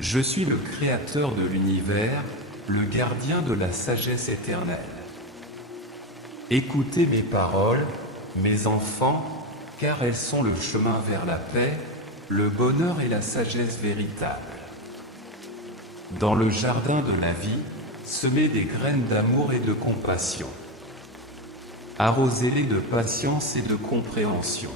Je suis le créateur de l'univers, le gardien de la sagesse éternelle. Écoutez mes paroles, mes enfants, car elles sont le chemin vers la paix, le bonheur et la sagesse véritable. Dans le jardin de la vie, semez des graines d'amour et de compassion. Arrosez-les de patience et de compréhension.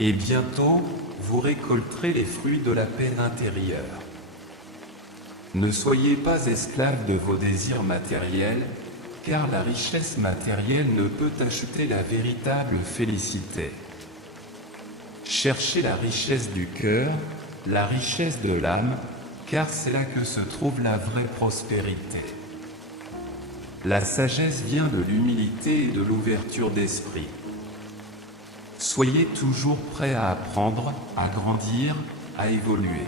Et bientôt, vous récolterez les fruits de la paix intérieure. Ne soyez pas esclaves de vos désirs matériels, car la richesse matérielle ne peut acheter la véritable félicité. Cherchez la richesse du cœur, la richesse de l'âme, car c'est là que se trouve la vraie prospérité. La sagesse vient de l'humilité et de l'ouverture d'esprit. Soyez toujours prêts à apprendre, à grandir, à évoluer.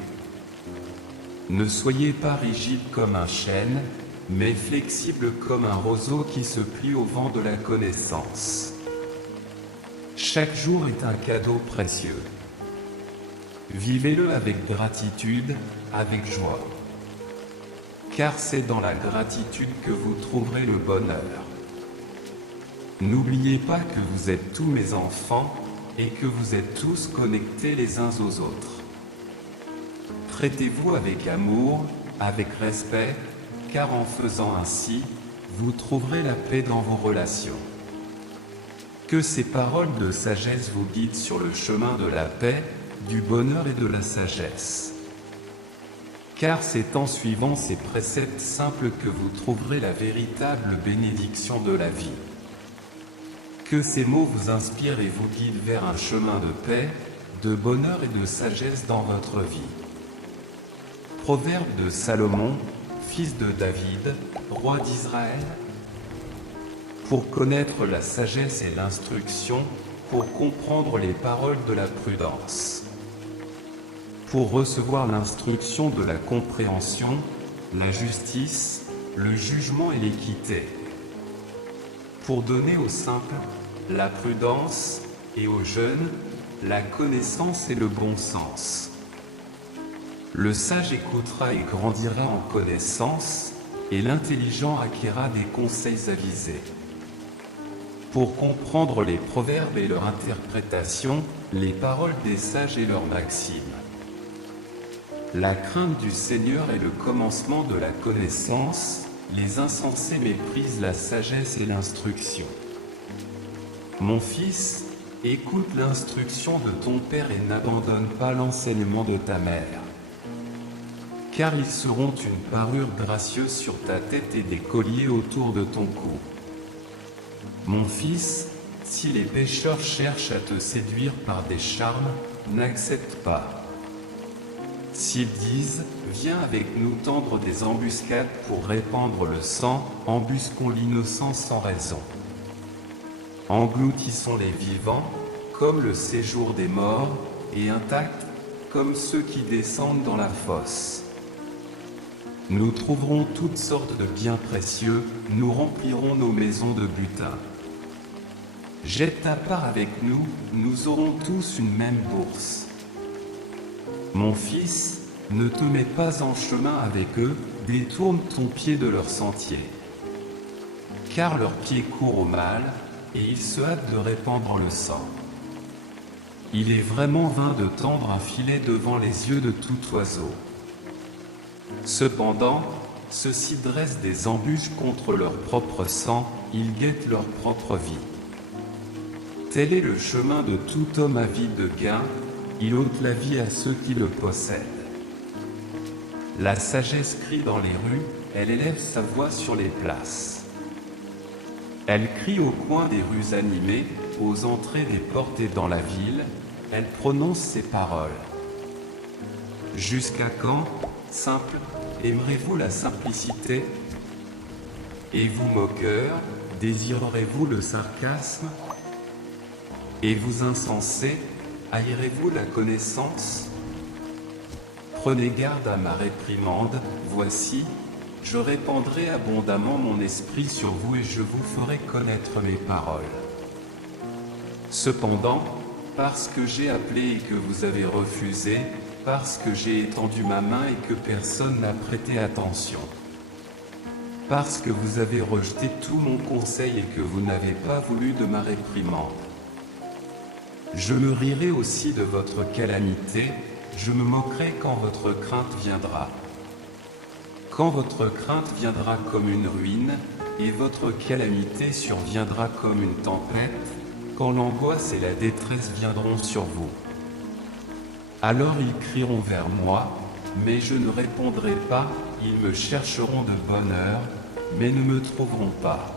Ne soyez pas rigide comme un chêne, mais flexible comme un roseau qui se plie au vent de la connaissance. Chaque jour est un cadeau précieux. Vivez-le avec gratitude, avec joie. Car c'est dans la gratitude que vous trouverez le bonheur. N'oubliez pas que vous êtes tous mes enfants, et que vous êtes tous connectés les uns aux autres. Traitez-vous avec amour, avec respect, car en faisant ainsi, vous trouverez la paix dans vos relations. Que ces paroles de sagesse vous guident sur le chemin de la paix, du bonheur et de la sagesse. Car c'est en suivant ces préceptes simples que vous trouverez la véritable bénédiction de la vie. Que ces mots vous inspirent et vous guident vers un chemin de paix, de bonheur et de sagesse dans votre vie. Proverbe de Salomon, fils de David, roi d'Israël. Pour connaître la sagesse et l'instruction, pour comprendre les paroles de la prudence. Pour recevoir l'instruction de la compréhension, la justice, le jugement et l'équité. Pour donner aux simples la prudence, et aux jeunes, la connaissance et le bon sens. Le sage écoutera et grandira en connaissance, et l'intelligent acquérera des conseils avisés. Pour comprendre les proverbes et leur interprétation, les paroles des sages et leurs maximes. La crainte du Seigneur est le commencement de la connaissance, les insensés méprisent la sagesse et l'instruction. Mon fils, écoute l'instruction de ton père et n'abandonne pas l'enseignement de ta mère. Car ils seront une parure gracieuse sur ta tête et des colliers autour de ton cou. Mon fils, si les pécheurs cherchent à te séduire par des charmes, n'accepte pas. S'ils disent, viens avec nous tendre des embuscades pour répandre le sang, embusquons l'innocent sans raison. Engloutissons les vivants, comme le séjour des morts, et intacts, comme ceux qui descendent dans la fosse. Nous trouverons toutes sortes de biens précieux, nous remplirons nos maisons de butin. Jette ta part avec nous, nous aurons tous une même bourse. Mon fils, ne te mets pas en chemin avec eux, détourne ton pied de leur sentier. Car leur pied court au mal, et ils se hâtent de répandre le sang. Il est vraiment vain de tendre un filet devant les yeux de tout oiseau. Cependant, ceux-ci dressent des embûches contre leur propre sang, ils guettent leur propre vie. Tel est le chemin de tout homme avide de gain, il ôte la vie à ceux qui le possèdent. La sagesse crie dans les rues, elle élève sa voix sur les places. Elle crie au coin des rues animées, aux entrées des portes et dans la ville, elle prononce ses paroles. Jusqu'à quand, simple, aimerez-vous la simplicité? Et vous moqueurs, désirerez-vous le sarcasme? Et vous insensés, haïrez-vous la connaissance? Prenez garde à ma réprimande, voici, je répandrai abondamment mon esprit sur vous et je vous ferai connaître mes paroles. Cependant, parce que j'ai appelé et que vous avez refusé, parce que j'ai étendu ma main et que personne n'a prêté attention. Parce que vous avez rejeté tout mon conseil et que vous n'avez pas voulu de ma réprimande. Je me rirai aussi de votre calamité, je me moquerai quand votre crainte viendra. Quand votre crainte viendra comme une ruine, et votre calamité surviendra comme une tempête, quand l'angoisse et la détresse viendront sur vous. Alors ils crieront vers moi, mais je ne répondrai pas, ils me chercheront de bonne heure, mais ne me trouveront pas.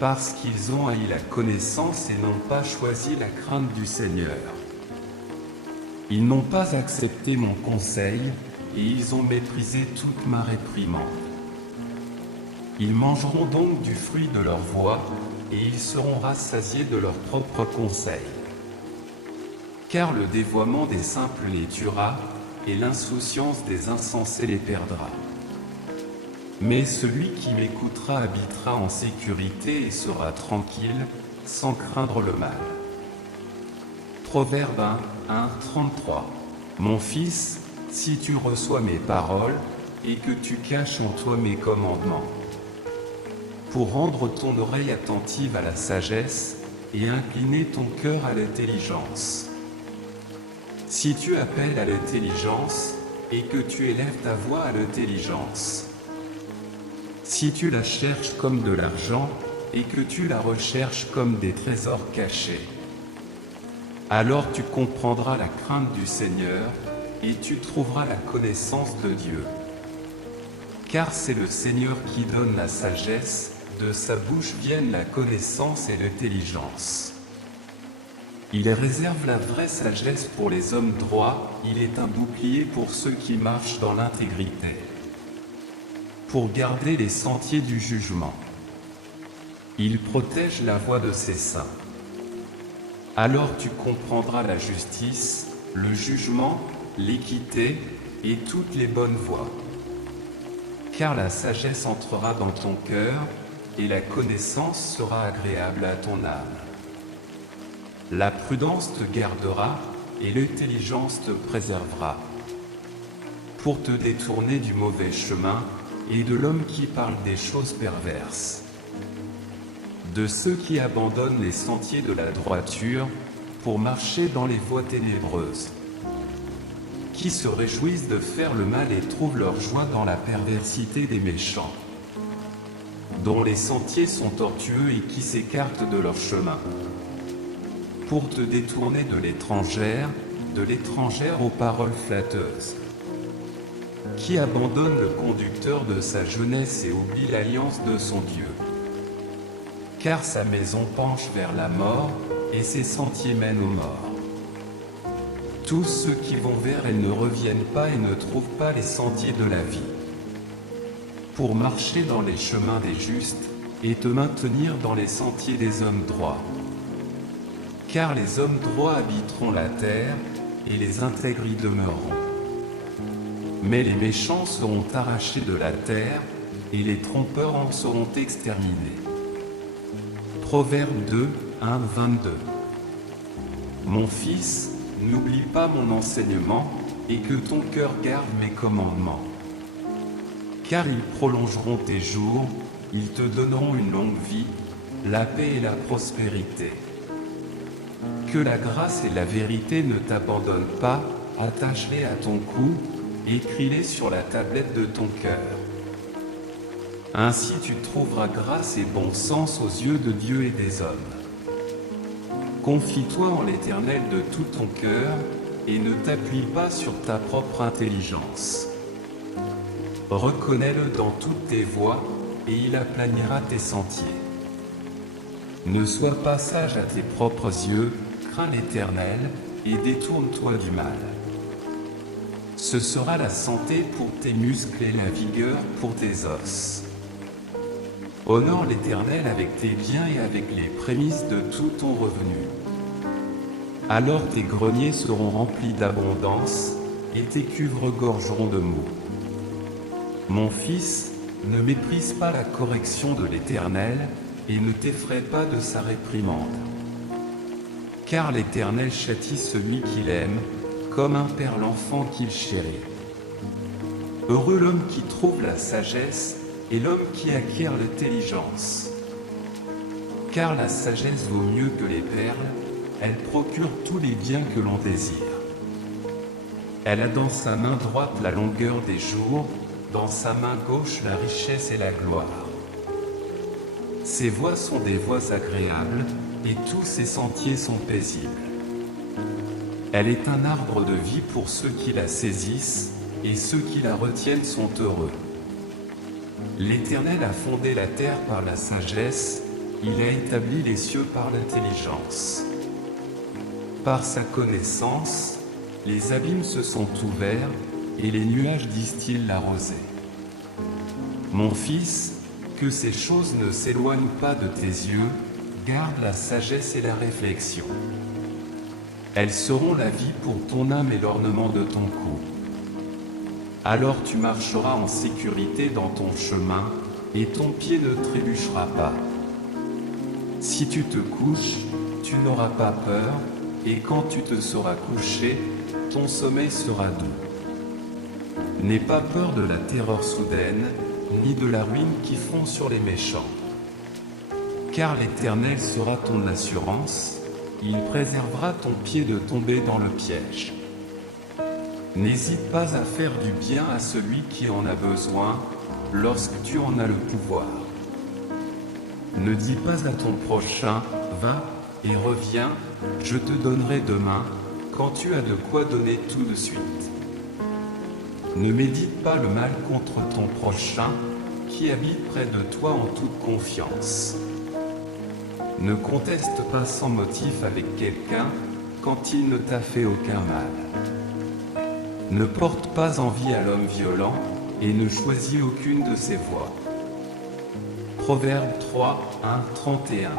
Parce qu'ils ont haï la connaissance et n'ont pas choisi la crainte du Seigneur. Ils n'ont pas accepté mon conseil, et ils ont méprisé toute ma réprimande. Ils mangeront donc du fruit de leur voix, et ils seront rassasiés de leurs propres conseils. Car le dévoiement des simples les tuera, et l'insouciance des insensés les perdra. Mais celui qui m'écoutera habitera en sécurité et sera tranquille, sans craindre le mal. Proverbe 1, 33. Mon fils, si tu reçois mes paroles, et que tu caches en toi mes commandements, pour rendre ton oreille attentive à la sagesse, et incliner ton cœur à l'intelligence. Si tu appelles à l'intelligence, et que tu élèves ta voix à l'intelligence. Si tu la cherches comme de l'argent, et que tu la recherches comme des trésors cachés, alors tu comprendras la crainte du Seigneur, et tu trouveras la connaissance de Dieu. Car c'est le Seigneur qui donne la sagesse, de sa bouche viennent la connaissance et l'intelligence. Il réserve la vraie sagesse pour les hommes droits, il est un bouclier pour ceux qui marchent dans l'intégrité, pour garder les sentiers du jugement. Il protège la voie de ses saints. Alors tu comprendras la justice, le jugement, l'équité et toutes les bonnes voies. Car la sagesse entrera dans ton cœur, et la connaissance sera agréable à ton âme. La prudence te gardera, et l'intelligence te préservera, pour te détourner du mauvais chemin, et de l'homme qui parle des choses perverses. De ceux qui abandonnent les sentiers de la droiture, pour marcher dans les voies ténébreuses. Qui se réjouissent de faire le mal et trouvent leur joie dans la perversité des méchants, dont les sentiers sont tortueux et qui s'écartent de leur chemin. Pour te détourner de l'étrangère aux paroles flatteuses. Qui abandonne le conducteur de sa jeunesse et oublie l'alliance de son Dieu. Car sa maison penche vers la mort, et ses sentiers mènent aux morts. Tous ceux qui vont vers elle ne reviennent pas et ne trouvent pas les sentiers de la vie. Pour marcher dans les chemins des justes, et te maintenir dans les sentiers des hommes droits. Car les hommes droits habiteront la terre, et les intègres y demeureront. Mais les méchants seront arrachés de la terre, et les trompeurs en seront exterminés. Proverbe 2, 1, 22. Mon fils, n'oublie pas mon enseignement, et que ton cœur garde mes commandements. Car ils prolongeront tes jours, ils te donneront une longue vie, la paix et la prospérité. Que la grâce et la vérité ne t'abandonnent pas, attache-les à ton cou, écris-les sur la tablette de ton cœur. Ainsi tu trouveras grâce et bon sens aux yeux de Dieu et des hommes. Confie-toi en l'Éternel de tout ton cœur, et ne t'appuie pas sur ta propre intelligence. Reconnais-le dans toutes tes voies, et il aplanira tes sentiers. Ne sois pas sage à tes propres yeux, crains l'Éternel, et détourne-toi du mal. Ce sera la santé pour tes muscles et la vigueur pour tes os. Honore l'Éternel avec tes biens et avec les prémices de tout ton revenu. Alors tes greniers seront remplis d'abondance, et tes cuves regorgeront de mou. Mon fils, ne méprise pas la correction de l'Éternel, et ne t'effraie pas de sa réprimande. Car l'Éternel châtie celui qu'il aime, comme un père l'enfant qu'il chérit. Heureux l'homme qui trouve la sagesse, et l'homme qui acquiert l'intelligence. Car la sagesse vaut mieux que les perles, elle procure tous les biens que l'on désire. Elle a dans sa main droite la longueur des jours, dans sa main gauche la richesse et la gloire. Ses voies sont des voies agréables, et tous ses sentiers sont paisibles. Elle est un arbre de vie pour ceux qui la saisissent, et ceux qui la retiennent sont heureux. L'Éternel a fondé la terre par la sagesse, il a établi les cieux par l'intelligence. Par sa connaissance, les abîmes se sont ouverts, et les nuages distillent la rosée. Mon fils, que ces choses ne s'éloignent pas de tes yeux, garde la sagesse et la réflexion. Elles seront la vie pour ton âme et l'ornement de ton cou. Alors tu marcheras en sécurité dans ton chemin, et ton pied ne trébuchera pas. Si tu te couches, tu n'auras pas peur, et quand tu te seras couché, ton sommeil sera doux. N'aie pas peur de la terreur soudaine, ni de la ruine qui fond sur les méchants. Car l'Éternel sera ton assurance, il préservera ton pied de tomber dans le piège. N'hésite pas à faire du bien à celui qui en a besoin, lorsque tu en as le pouvoir. Ne dis pas à ton prochain, va, et reviens, je te donnerai demain, quand tu as de quoi donner tout de suite. Ne médite pas le mal contre ton prochain, qui habite près de toi en toute confiance. Ne conteste pas sans motif avec quelqu'un, quand il ne t'a fait aucun mal. Ne porte pas envie à l'homme violent, et ne choisis aucune de ses voies. Proverbe 3, 1, 31.